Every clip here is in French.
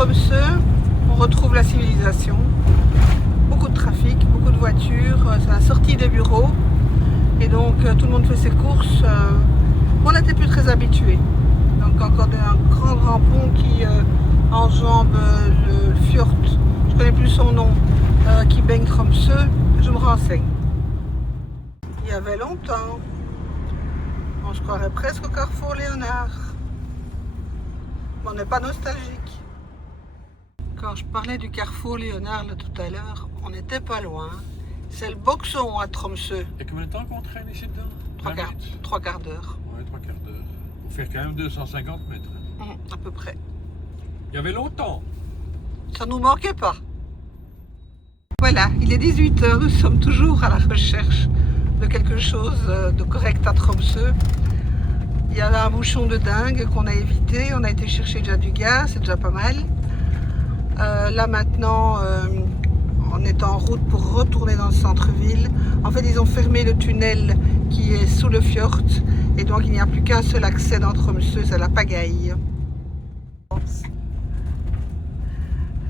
Tromsø, on retrouve la civilisation. Beaucoup de trafic, beaucoup de voitures, c'est la sortie des bureaux. Et donc tout le monde fait ses courses. On n'était plus très habitués. Donc encore un grand pont qui enjambe le fjord, je ne connais plus son nom, qui baigne Tromsø. Je me renseigne. Il y avait longtemps. On se croirait presque au carrefour Léonard. Mais on n'est pas nostalgique. Quand je parlais du carrefour Léonard là, tout à l'heure, on n'était pas loin. C'est le Boxon à Tromsø. Et combien de temps qu'on traîne ici dedans? Trois quarts d'heure. Ouais, 3 quarts d'heure. Pour faire quand même 250 mètres. À peu près. Il y avait longtemps. Ça nous manquait pas. Voilà, il est 18h, nous sommes toujours à la recherche de quelque chose de correct à Tromsø. Il y avait un bouchon de dingue qu'on a évité, on a été chercher déjà du gaz, c'est déjà pas mal. Là maintenant, on est en route pour retourner dans le centre-ville. En fait, ils ont fermé le tunnel qui est sous le fjord et donc il n'y a plus qu'un seul accès dans Tromsø, c'est la pagaille.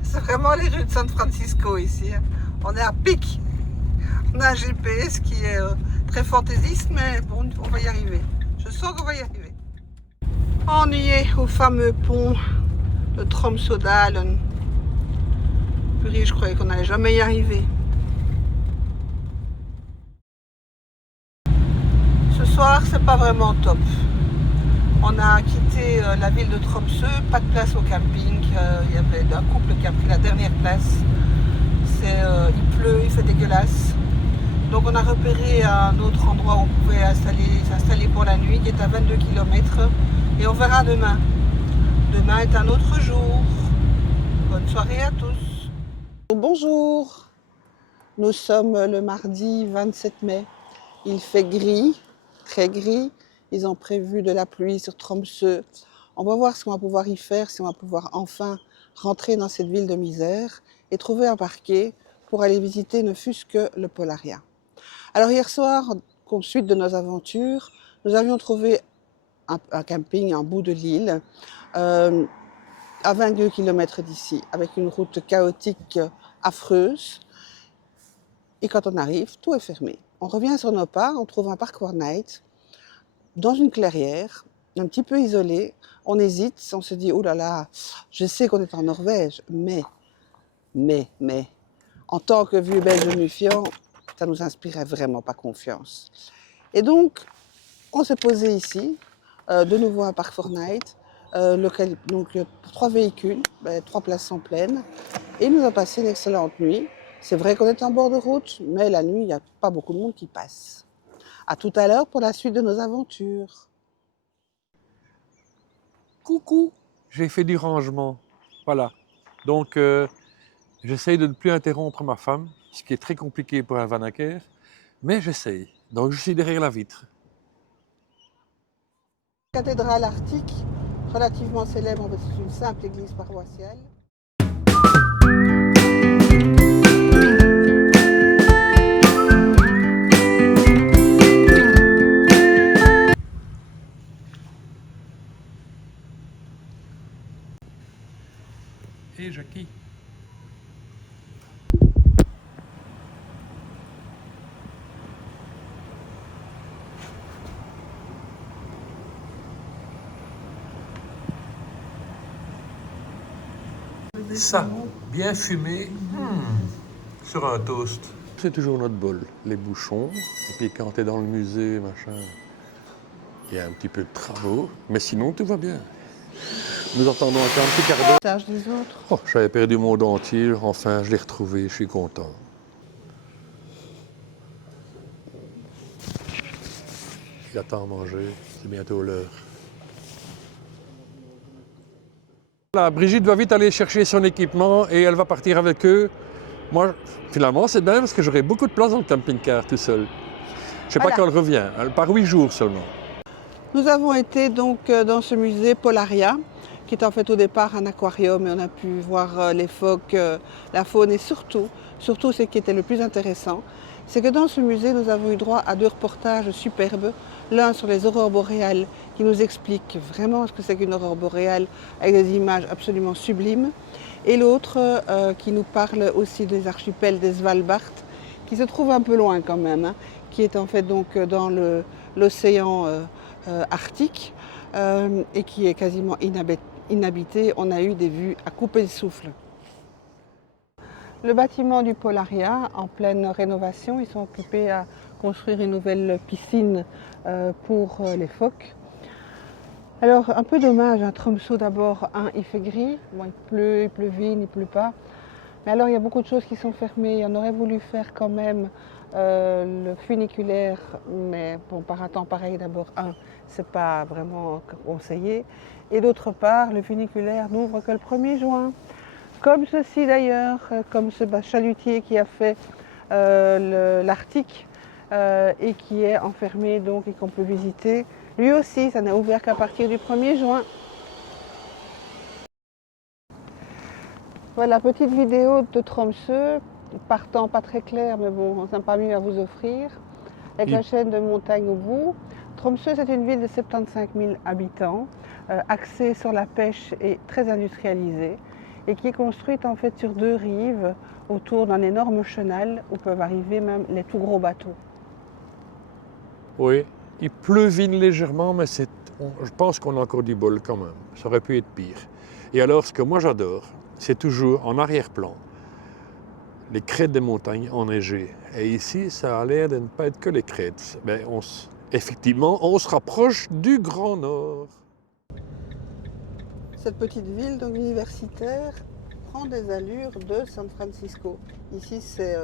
C'est vraiment les rues de San Francisco ici. On est à pic. On a un GPS qui est très fantaisiste, mais bon, on va y arriver. Je sens qu'on va y arriver. On y est au fameux pont de Tromsødalen. Purée, je croyais qu'on n'allait jamais y arriver. Ce soir, c'est pas vraiment top. On a quitté la ville de Tromsø, pas de place au camping. Il y avait un couple qui a pris la dernière place. Il pleut, il fait dégueulasse. Donc on a repéré un autre endroit où on pouvait s'installer pour la nuit, qui est à 22 km. Et on verra demain. Demain est un autre jour. Bonne soirée à tous. Bonjour. Nous sommes le mardi 27 mai. Il fait gris, très gris. Ils ont prévu de la pluie sur Tromsø. On va voir ce qu'on va pouvoir y faire, si on va pouvoir enfin rentrer dans cette ville de misère et trouver un parquet pour aller visiter ne fût-ce que le Polaria. Alors hier soir, comme suite de nos aventures, nous avions trouvé un camping en bout de l'île, à 22 km d'ici, avec une route chaotique affreuse. Et quand on arrive, tout est fermé. On revient sur nos pas, on trouve un parc overnight, dans une clairière, un petit peu isolé. On hésite, on se dit, oh là là, je sais qu'on est en Norvège, mais, en tant que vieux Belge mufiant, ça nous inspirait vraiment pas confiance. Et donc, on s'est posé ici, de nouveau un parc overnight, donc 3 véhicules, 3 places sont pleines, et nous avons passé une excellente nuit. C'est vrai qu'on est en bord de route, mais la nuit, il n'y a pas beaucoup de monde qui passe. À tout à l'heure pour la suite de nos aventures. Coucou, j'ai fait du rangement. Voilà. Donc, j'essaye de ne plus interrompre ma femme, ce qui est très compliqué pour un Vanacker, mais j'essaye. Donc, je suis derrière la vitre. Cathédrale arctique, relativement célèbre, parce que c'est une simple église paroissiale. Et Jackie. Ça, bien fumé, sur un toast. C'est toujours notre bol, les bouchons. Et puis quand t'es dans le musée, machin, il y a un petit peu de travaux. Mais sinon, tout va bien. Nous entendons encore un petit quart d'heure. Tâche des autres. Oh, j'avais perdu mon dentier, enfin je l'ai retrouvé, je suis content. Il attend à manger, c'est bientôt l'heure. Voilà, Brigitte va vite aller chercher son équipement et elle va partir avec eux. Moi, finalement, c'est bien parce que j'aurai beaucoup de place dans le camping-car tout seul. Je ne sais pas quand elle revient, elle part 8 jours seulement. Nous avons été donc dans ce musée Polaria, qui est en fait au départ un aquarium, et on a pu voir les phoques, la faune, et surtout ce qui était le plus intéressant, c'est que dans ce musée, nous avons eu droit à 2 reportages superbes. L'un sur les aurores boréales qui nous explique vraiment ce que c'est qu'une aurore boréale avec des images absolument sublimes. Et l'autre qui nous parle aussi des archipels des Svalbard, qui se trouve un peu loin quand même, hein, qui est en fait donc dans l'océan arctique et qui est quasiment inhabité. On a eu des vues à couper le souffle. Le bâtiment du Polaria, en pleine rénovation, ils sont occupés à construire une nouvelle piscine pour les phoques. Alors, un peu dommage, hein, Tromsø d'abord, il fait gris, bon, il pleuvine, il pleut pas. Mais alors, il y a beaucoup de choses qui sont fermées. On aurait voulu faire quand même le funiculaire, mais bon, par un temps pareil, d'abord, c'est pas vraiment conseillé. Et d'autre part, le funiculaire n'ouvre que le 1er juin. Comme ceci d'ailleurs, comme ce chalutier qui a fait l'Arctique et qui est enfermé donc et qu'on peut visiter. Lui aussi, ça n'a ouvert qu'à partir du 1er juin. Voilà, petite vidéo de Tromsø, partant pas très clair, mais bon, on n'a pas mieux à vous offrir, avec la chaîne de montagnes au bout. Tromsø, c'est une ville de 75 000 habitants, axée sur la pêche et très industrialisée, et qui est construite en fait sur 2 rives, autour d'un énorme chenal, où peuvent arriver même les tout gros bateaux. Oui, il pleuvine légèrement, mais je pense qu'on a encore du bol quand même. Ça aurait pu être pire. Et alors, ce que moi j'adore, c'est toujours en arrière-plan, les crêtes des montagnes enneigées. Et ici, ça a l'air de ne pas être que les crêtes. Mais effectivement, on se rapproche du Grand Nord. Cette petite ville donc, universitaire prend des allures de San Francisco. Ici, c'est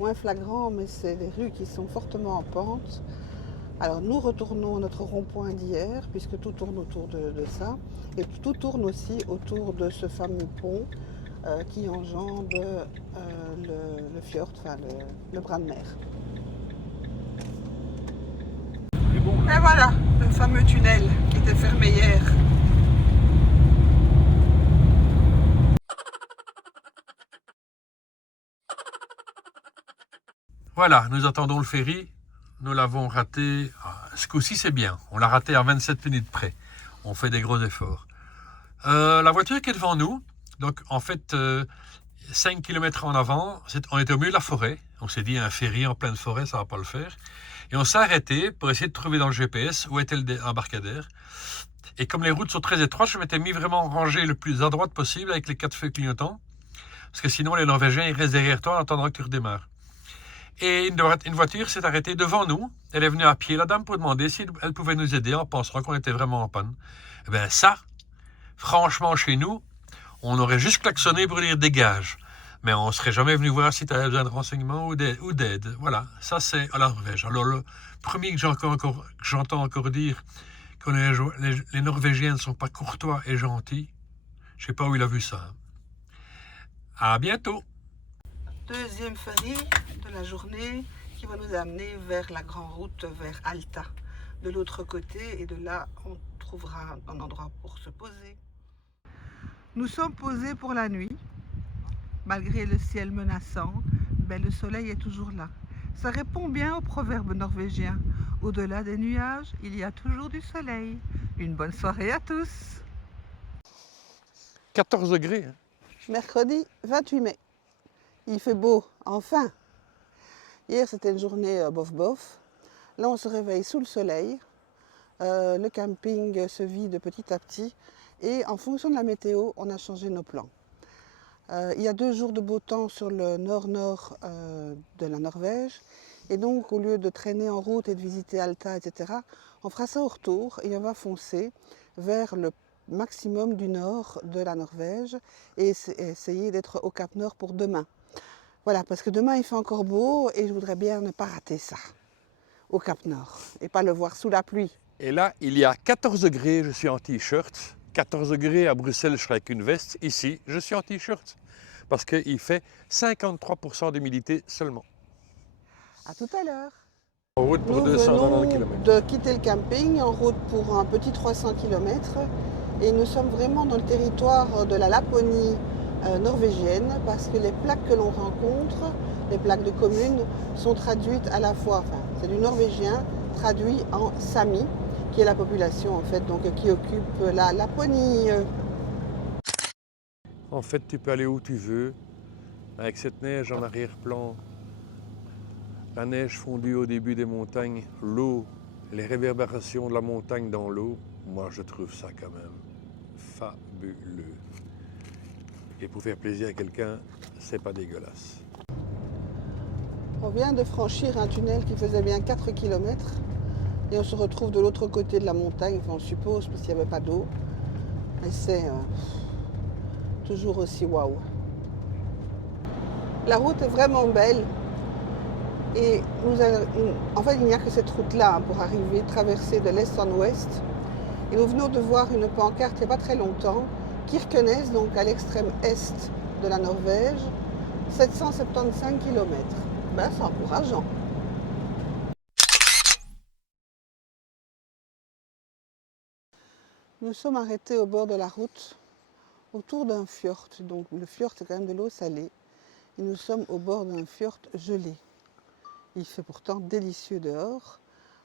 moins flagrant, mais c'est des rues qui sont fortement en pente. Alors, nous retournons à notre rond-point d'hier, puisque tout tourne autour de ça. Et tout tourne aussi autour de ce fameux pont qui enjambe le fjord, enfin le bras de mer. Et voilà, le fameux tunnel qui était fermé hier. Voilà, nous attendons le ferry. Nous l'avons raté. Ce coup-ci, c'est bien. On l'a raté à 27 minutes près. On fait des gros efforts. La voiture qui est devant nous, donc en fait, 5 km en avant, on était au milieu de la forêt. On s'est dit, un ferry en pleine forêt, ça ne va pas le faire. Et on s'est arrêté pour essayer de trouver dans le GPS où était l'embarcadère. Et comme les routes sont très étroites, je m'étais mis vraiment rangé le plus à droite possible avec les 4 feux clignotants. Parce que sinon, les Norvégiens, ils restent derrière toi en attendant que tu redémarres. Et une voiture s'est arrêtée devant nous. Elle est venue à pied, la dame, pour demander si elle pouvait nous aider en pensant qu'on était vraiment en panne. Eh bien ça, franchement, chez nous, on aurait juste klaxonné pour dire dégage. Mais on ne serait jamais venu voir si tu avais besoin de renseignements ou d'aide. Voilà, ça c'est à la Norvège. Alors le premier que j'entends encore dire que les Norvégiens ne sont pas courtois et gentils, je ne sais pas où il a vu ça. À bientôt. Deuxième ferry de la journée qui va nous amener vers la grande route vers Alta. De l'autre côté, et de là, on trouvera un endroit pour se poser. Nous sommes posés pour la nuit. Malgré le ciel menaçant, le soleil est toujours là. Ça répond bien au proverbe norvégien. Au-delà des nuages, il y a toujours du soleil. Une bonne soirée à tous. 14 degrés. Hein. Mercredi 28 mai. Il fait beau, enfin. Hier, c'était une journée bof-bof. Là, on se réveille sous le soleil. Le camping se vide petit à petit. Et en fonction de la météo, on a changé nos plans. Il y a 2 jours de beau temps sur le nord-nord de la Norvège. Et donc, au lieu de traîner en route et de visiter Alta, etc., on fera ça au retour et on va foncer vers le maximum du nord de la Norvège et essayer d'être au Cap Nord pour demain. Voilà, parce que demain il fait encore beau et je voudrais bien ne pas rater ça au Cap Nord et pas le voir sous la pluie. Et là, il y a 14 degrés, je suis en t-shirt. 14 degrés à Bruxelles, je serai avec une veste. Ici, je suis en t-shirt parce qu'il fait 53% d'humidité seulement. À tout à l'heure. En route pour Nous 290 km. venons de quitter le camping en route pour un petit 300 km et nous sommes vraiment dans le territoire de la Laponie norvégienne parce que les plaques que l'on rencontre, les plaques de communes, sont traduites à la fois, enfin c'est du norvégien traduit en sami, qui est la population en fait, donc qui occupe la Laponie. En fait, tu peux aller où tu veux, avec cette neige en arrière-plan, la neige fondue au début des montagnes, l'eau, les réverbérations de la montagne dans l'eau. Moi, je trouve ça quand même fabuleux. Et pour faire plaisir à quelqu'un, c'est pas dégueulasse. On vient de franchir un tunnel qui faisait bien 4 km et on se retrouve de l'autre côté de la montagne, enfin, on suppose, parce qu'il n'y avait pas d'eau. Et c'est toujours aussi waouh. La route est vraiment belle et en fait il n'y a que cette route-là pour arriver, traverser de l'est en ouest. Et nous venons de voir une pancarte il n'y a pas très longtemps, Kirkenes, donc à l'extrême est de la Norvège, 775 km. Ben, c'est encourageant. Nous sommes arrêtés au bord de la route, autour d'un fjord. Donc le fjord, c'est quand même de l'eau salée. Et nous sommes au bord d'un fjord gelé. Il fait pourtant délicieux dehors.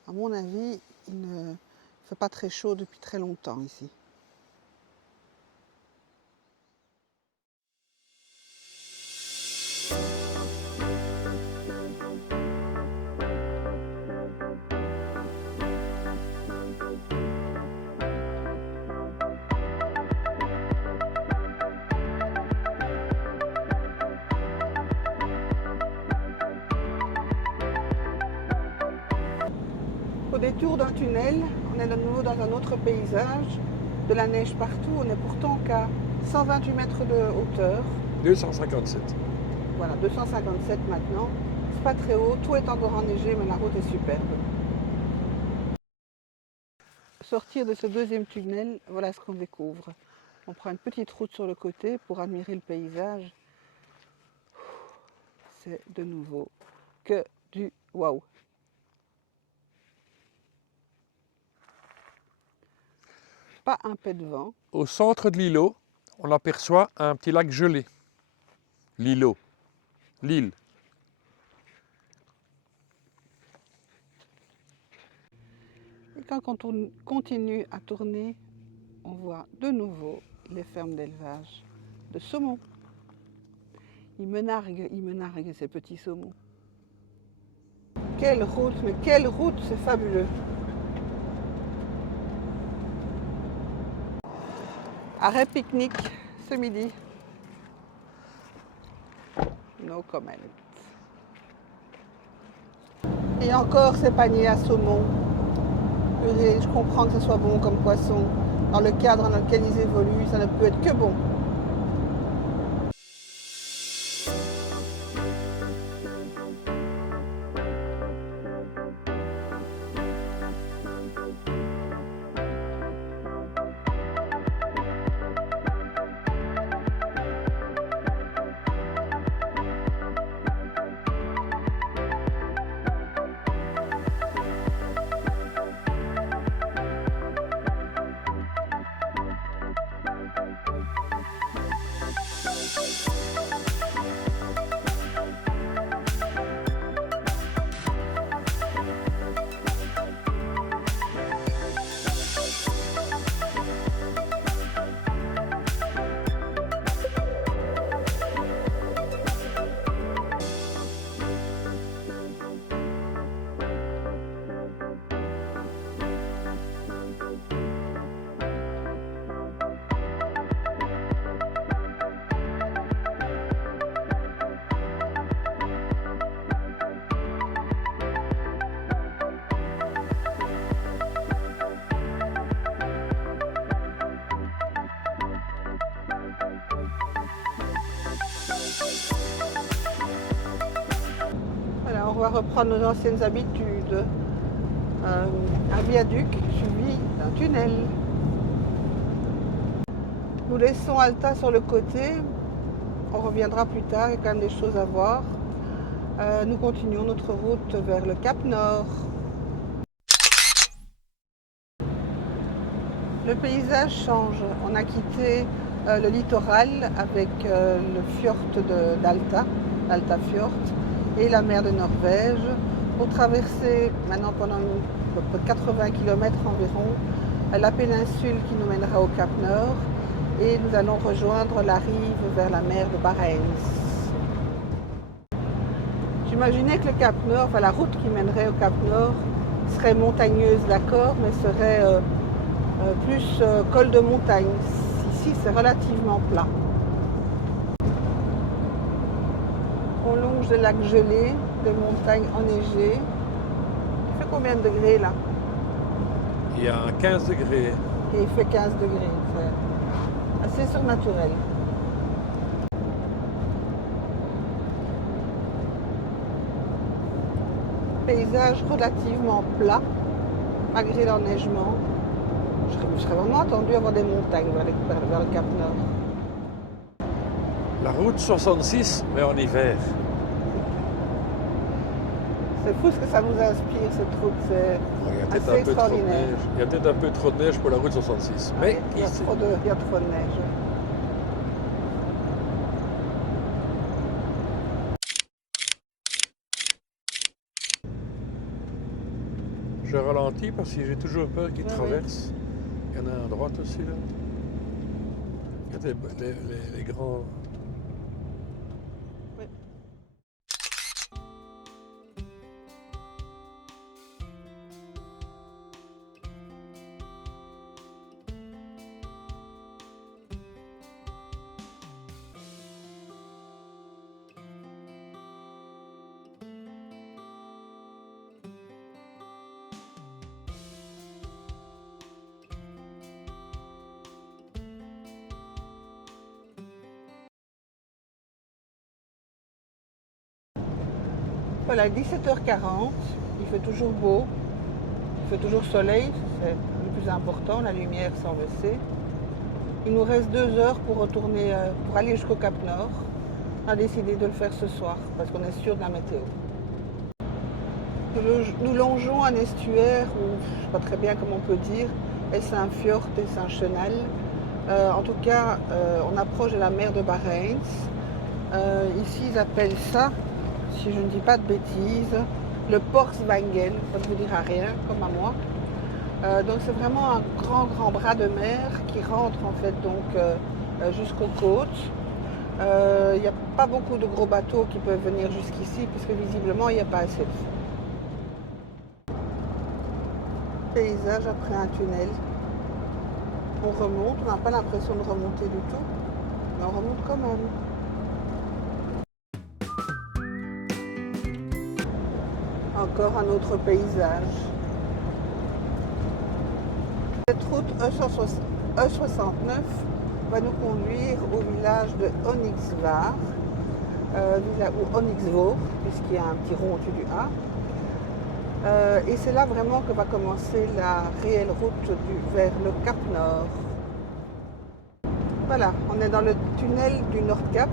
À mon avis, il ne fait pas très chaud depuis très longtemps ici. Au détour d'un tunnel, on est de nouveau dans un autre paysage, de la neige partout, on est pourtant qu'à 128 mètres de hauteur. 257. Voilà, 257 maintenant. C'est pas très haut, tout est encore enneigé, mais la route est superbe. Sortir de ce deuxième tunnel, voilà ce qu'on découvre. On prend une petite route sur le côté pour admirer le paysage. C'est de nouveau que du waouh. Pas un pet de vent. Au centre de l'îlot, on aperçoit un petit lac gelé. L'îlot. L'île. Et quand on continue à tourner, on voit de nouveau les fermes d'élevage de saumon. Ils me narguent ces petits saumons. Quelle route, mais quelle route, c'est fabuleux. Arrêt pique-nique ce midi. No comment. Et encore ces paniers à saumon. Je comprends que ce soit bon comme poisson. Dans le cadre dans lequel ils évoluent, ça ne peut être que bon. Voilà, on va reprendre nos anciennes habitudes. Un viaduc suivi d'un tunnel. Nous laissons Alta sur le côté. On reviendra plus tard, il y a quand même des choses à voir. Nous continuons notre route vers le Cap Nord. Le paysage change. On a quitté le littoral avec le fjord d'Alta, l'Alta Fjord, et la mer de Norvège, pour traverser maintenant pendant 80 km environ la péninsule qui nous mènera au Cap Nord, et nous allons rejoindre la rive vers la mer de Barents. J'imaginais que le Cap Nord, enfin la route qui mènerait au Cap Nord, serait montagneuse, d'accord, mais serait plus col de montagne. Ici, c'est relativement plat. On longe des lacs gelés, des montagnes enneigées. Il fait combien de degrés là? Il y a 15 degrés. Et il fait 15 degrés. C'est assez surnaturel. Paysage relativement plat, malgré l'enneigement. Je serais vraiment attendu à voir des montagnes vers le Cap Nord. La route 66, mais en hiver. C'est fou ce que ça nous inspire, cette route. C'est assez extraordinaire. Il y a peut-être un peu trop de neige pour la route 66. Mais il y a trop de neige. Je ralentis parce que j'ai toujours peur qu'il traverse. Il y en a à droite aussi là. Il y a les grands. Oui. Voilà, 17h40, il fait toujours beau, il fait toujours soleil, c'est le plus important, la lumière sans le sait. Il nous reste 2 heures pour retourner, pour aller jusqu'au Cap Nord. On a décidé de le faire ce soir parce qu'on est sûr de la météo. Nous longeons un estuaire, ou je ne sais pas très bien comment on peut dire, est-ce un fjord, est-ce un chenal. En tout cas, on approche de la mer de Barents. Ici, ils appellent ça, si je ne dis pas de bêtises, le Porsvangen, ça ne vous dira rien, comme à moi. Donc c'est vraiment un grand bras de mer qui rentre en fait donc jusqu'aux côtes. Il n'y a pas beaucoup de gros bateaux qui peuvent venir jusqu'ici puisque visiblement il n'y a pas assez de fond. Paysage après un tunnel. On remonte, on n'a pas l'impression de remonter du tout, mais on remonte quand même. Encore un autre paysage. Cette route E69 va nous conduire au village de Onyxvar, ou Onyxvor, puisqu'il y a un petit rond au-dessus du A. Et c'est là vraiment que va commencer la réelle route vers le Cap Nord. Voilà, on est dans le tunnel du Nordkap,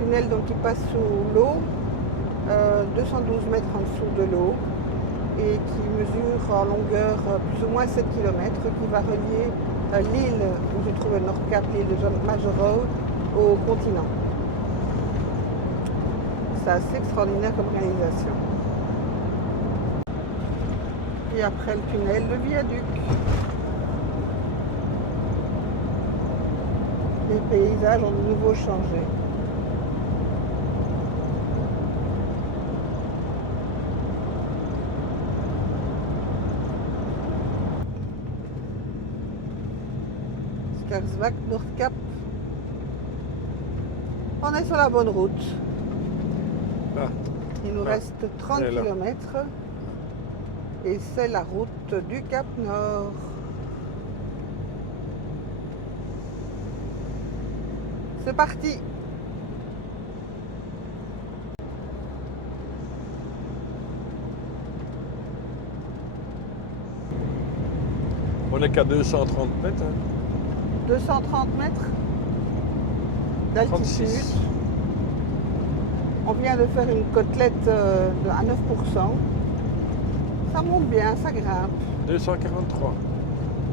tunnel donc qui passe sous l'eau, 212 mètres en dessous de l'eau, et qui mesure en longueur plus ou moins 7 km, qui va relier l'île où se trouve le Nordkap, l'île de Majorø, au continent. C'est assez extraordinaire comme réalisation. Et après le tunnel, le viaduc. Les paysages ont de nouveau changé. Skarsvåg, Nordkap. On est sur la bonne route. Là. Il nous reste 30 km et c'est la route du Cap Nord. C'est parti! On n'est qu'à 230 mètres. Hein. 230 mètres d'altitude. 36. On vient de faire une côtelette à 9%. Ça monte bien, ça grimpe. 243.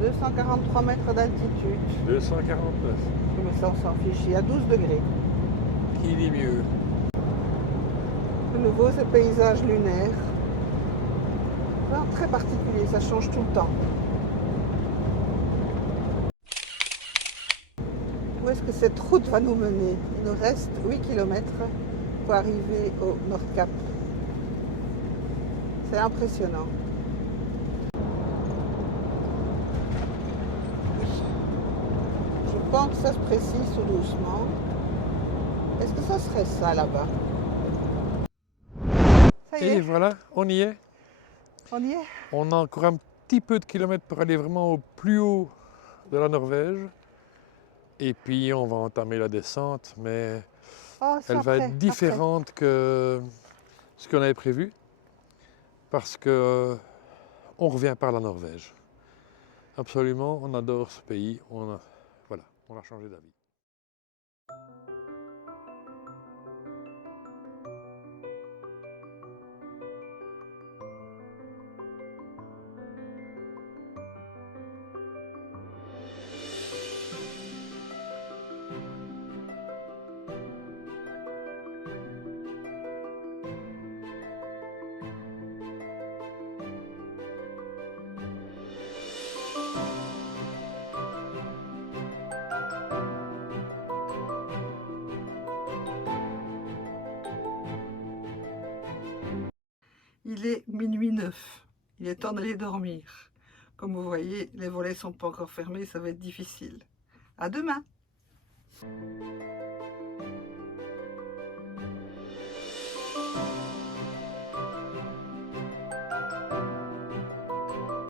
243 mètres d'altitude. 249. Mais ça, on s'en fiche. Il y a 12 degrés. Qui dit mieux? De nouveau, ces paysages lunaires. Alors, très particulier, ça change tout le temps. Où est-ce que cette route va nous mener? Il nous reste 8 km pour arriver au Nord Cap. C'est impressionnant. Oui. Je pense que ça se précise tout doucement. Est-ce que ça serait ça là-bas? Ça y Et est, voilà, on y est. on y est. On a encore un petit peu de kilomètres pour aller vraiment au plus haut de la Norvège. Et puis on va entamer la descente, mais Oh, c'est elle va après, être différente que ce qu'on avait prévu. Parce que on revient par la Norvège. Absolument, on adore ce pays. Voilà, on a changé d'avis. Il est minuit 9. Il est temps d'aller dormir. Comme vous voyez, les volets sont pas encore fermés, ça va être difficile. À demain!